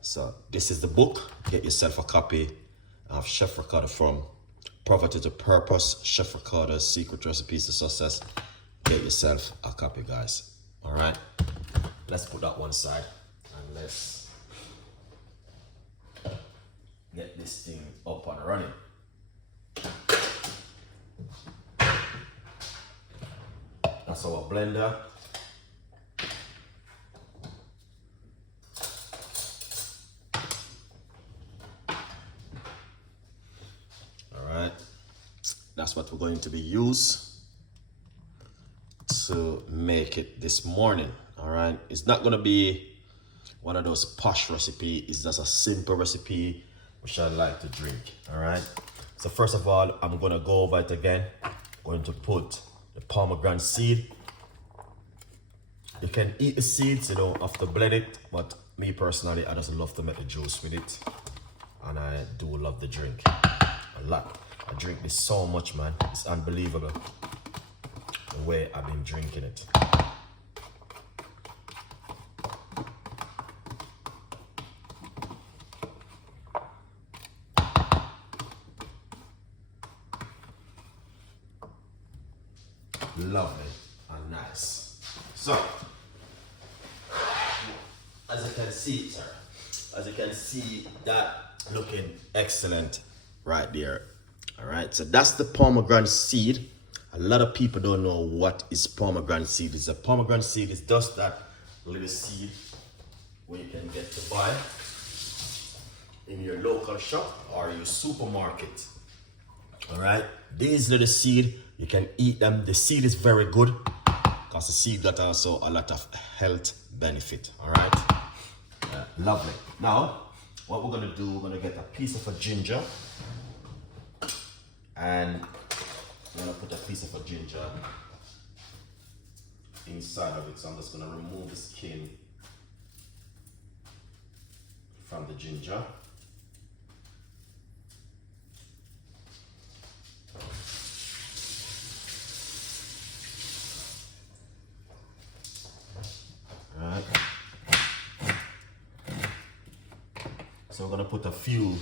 So this is the book. Get yourself a copy of Chef Ricardo from Poverty to Purpose, Chef Ricardo's Secret Recipes to Success. Get yourself a copy, guys. All right, let's put that one side and let's get this thing up and running. That's our blender. That's what we're going to be used to make it this morning. All right, it's not going to be one of those posh recipes. It's just a simple recipe which I like to drink. All right, so first of all, I'm going to go over it again. I'm going to put the pomegranate seed. You can eat the seeds, you don't have to blend it, but me personally, I just love to make the juice with it, and I do love the drink a lot. I drink this so much, man. It's unbelievable the way I've been drinking it. Lovely and nice. So, as you can see, sir, as you can see, that looking excellent right there. All right, so that's the pomegranate seed. A lot of people don't know what is pomegranate seed. It's a pomegranate seed is just that little seed where you can get to buy in your local shop or your supermarket. All right, these little seed, you can eat them. The seed is very good because the seed got also a lot of health benefit. All right, lovely. Now, what we're gonna do, we're gonna get a piece of a ginger. And I'm gonna put a piece of a ginger inside of it. So I'm just gonna remove the skin from the ginger. All right. So we're gonna put a few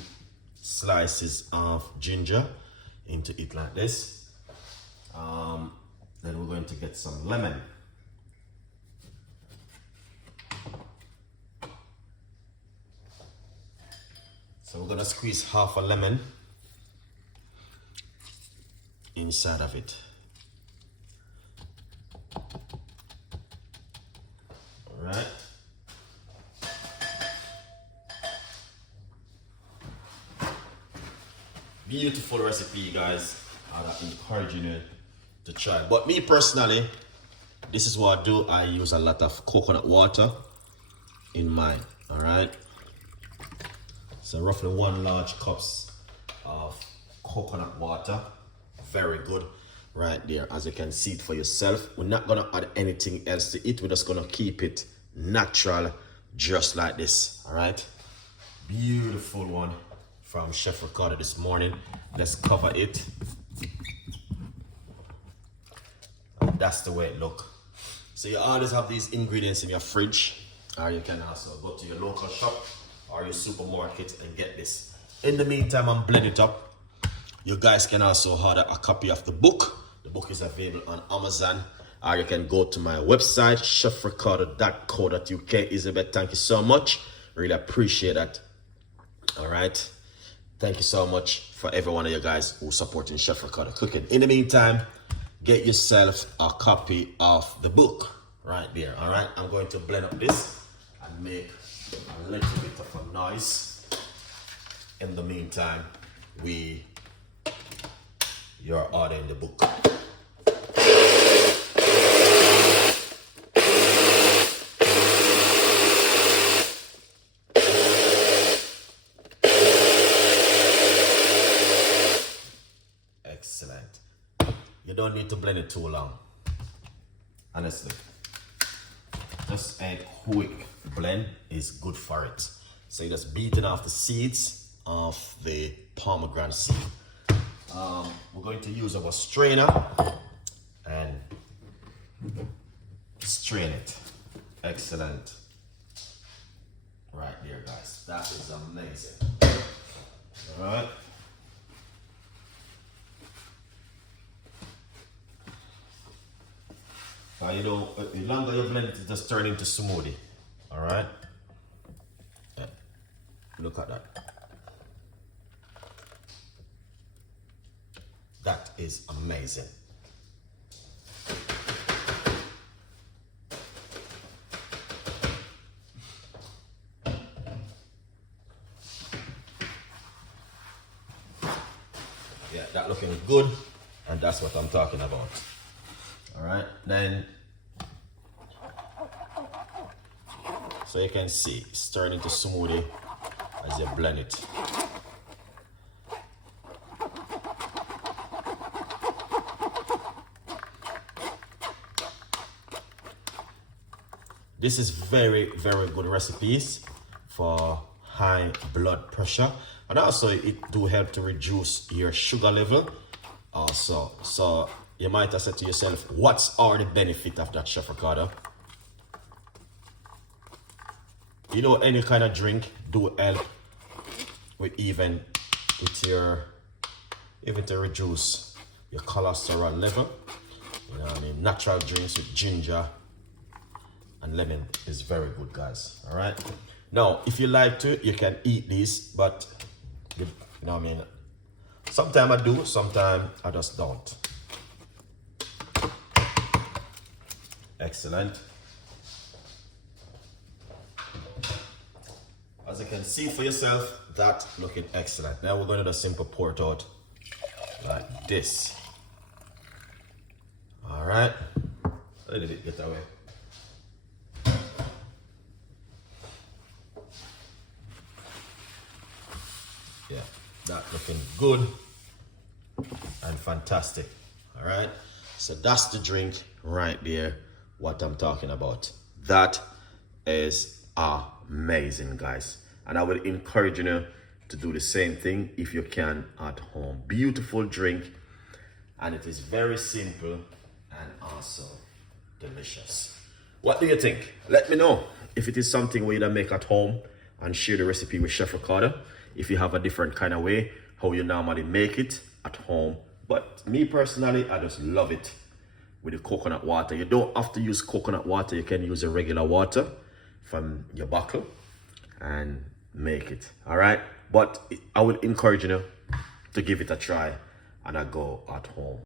slices of ginger into it like this. Then we're going to get some lemon. So we're gonna squeeze half a lemon inside of it. All right. Beautiful recipe, guys. I'm encouraging you to try. But me personally, this is what I do. I use a lot of coconut water in mine. All right. So roughly 1 large cups of coconut water. Very good right there. As you can see it for yourself. We're not gonna add anything else to it. We're just gonna keep it natural, just like this. All right. Beautiful one from Chef Ricardo this morning. Let's cover it. That's the way it looks. So you always have these ingredients in your fridge, or you can also go to your local shop or your supermarket and get this. In the meantime, I'm blending it up. You guys can also order a copy of the book. The book is available on Amazon, or you can go to my website, chefricardo.co.uk. Elizabeth, thank you so much. Really appreciate that. All right. Thank you so much for every one of you guys who supporting Chef Ricardo cooking. In the meantime, get yourself a copy of the book right there. All right, I'm going to blend up this and make a little bit of a noise. In the meantime, you're ordering the book. Excellent. You don't need to blend it too long. Honestly, just a quick blend is good for it. So you're just beating off the seeds of the pomegranate seed. We're going to use our strainer and strain it. Excellent. Right there, guys. That is amazing. All right. You know, the longer you blend it, it just turn into smoothie. All right. Yeah. Look at that. That is amazing. Yeah, that looking good, and that's what I'm talking about. All right, then, so you can see it's turning into smoothie as you blend it. This is very, very good recipes for high blood pressure, and also it do help to reduce your sugar level also. So you might have said to yourself, what's all the benefit of that, Chef Ricardo? You know, any kind of drink do help with even to reduce your cholesterol level. You know what I mean? Natural drinks with ginger and lemon is very good, guys. All right. Now, if you like to, you can eat these, but you know what I mean. Sometimes I do, sometimes I just don't. Excellent. As you can see for yourself, that looking excellent. Now we're going to do a simple pour it out like this. All right. A little bit get away. Yeah, that looking good and fantastic. All right, so that's the drink right there, what I'm talking about. That is amazing, guys, and I would encourage you to do the same thing if you can at home. Beautiful drink, and it is very simple and also delicious. What do you think? Let me know if it is something we either make at home and share the recipe with Chef Ricardo. If you have a different kind of way how you normally make it at home. But me personally, I just love it with the coconut water. You don't have to use coconut water. You can use a regular water from your bottle and make it. All right. But I would encourage you to give it a try and a go at home.